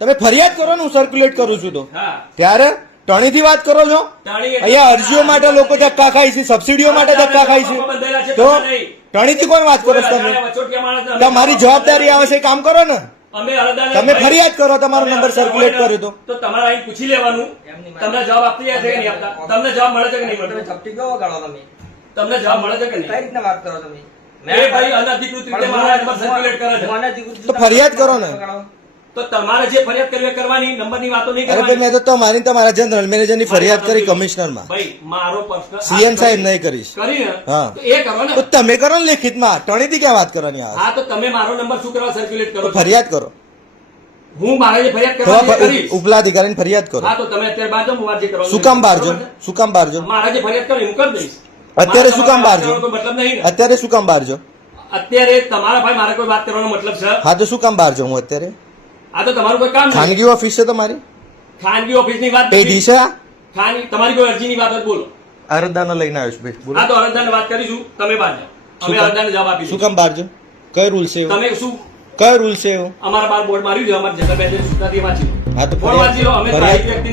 તમે ફરિયાદ કરો ને, હું સર્ક્યુલેટ કરું છું તો હા ત્યારે ટણીથી વાત કરો છો. ટણી અહીંયા અરજીઓ માટે લોકો ધક્કા ખાય છે, સબસિડીઓ માટે ધક્કા ખાય છે, તો ટણીથી કોણ વાત કરો છો તમે? તમારી જવાબદારી આવે છે, કામ કરો ને. અમે અરજદારને તમે ફરિયાદ કરો, તમારો નંબર સર્ક્યુલેટ કર્યો તો તમારે અહીં પૂછી લેવાનું તમને જવાબ આપતી જાય છે કે નહીં આપતા, તમને જવાબ મળે છે કે નહીં તમે મળતો, ચપટી કેવો ગાળો તમે? તમને જવાબ મળે છે કે કઈ નહીં? રીતના વાત કરો તમે? એ ભાઈ અનધિકૃત રીતે મારા નંબર સર્ક્યુલેટ કરે છે, હું અનધિકૃત તો ફરિયાદ કરો ને. તો તમારે જે ફરિયાદ કરવી એ કરવાની, નંબરની વાતો નહીં અરે ભાઈ, કરવાની. મેં તો તમારી તમારા જનરલ મેનેજરની ફરિયાદ કરી કમિશનરમાં. ભાઈ મારો પ્રશ્ન સીએમ સાહેબ નહીં કરીશ. કરી ને હા. તો એ કરો ને. તો તમે કરો ને લેખિતમાં, ટણીથી ક્યાં વાત કરવાની આવે? હા તો તમે મારો નંબર શું કરવા સર્ક્યુલેટ કરો તો છો? ફરિયાદ કરો, હું મારે જે ફરિયાદ તો કરવાની એ કરીશ. ઉપલા અધિકારીને ફરિયાદ કરો. હા તો તમે અત્યારે બાર જાઓ, હું વાત જે કરવાનું શું કામ બહાર જાઓ? શું કામ બહાર જાઓ? મારા જે ફરિયાદ કરવી હું કરી દઈશ. અત્યારે શું કામ બહાર મારે જાઓ? તમારે વાત કરવાનો કોઈ મતલબ નહીં ને. અત્યારે શું કામ બહાર જાઓ? અત્યારે તમારા ભાઈ મારે કોઈ વાત કરવાનો મતલબ છે? હા તો શું કામ બહાર જાઉં હું અત્યારે? આ તો તમારું કોઈ કામ નહીં. ખાનગી ઓફિસ છે તમારી? ખાનગી ઓફિસની વાત પેઢી નથી. છે આ? તમારી કોઈ અરજીની વાત જ બોલો. અરજદારને લઈને આવ્યો છું ભાઈ, બોલો. હા તો અરજદારને વાત કરીશું, તમે બહાર જાઓ. શું અમે કામ? અરજદારને જવાબ શું આપીશું. કામ બહાર જાઉં? કયો રૂલ છે એવો? તમે શું કયો રૂલ છે એવો? અમારા બાર બોર્ડ માર્યું છે, અમારા જનરલ મેનેજર સૂત્રથી વાંચી લો. હા તો બોર્ડ વાંચી લો. અમે ફરિયાદ તારીખ વ્યક્તિ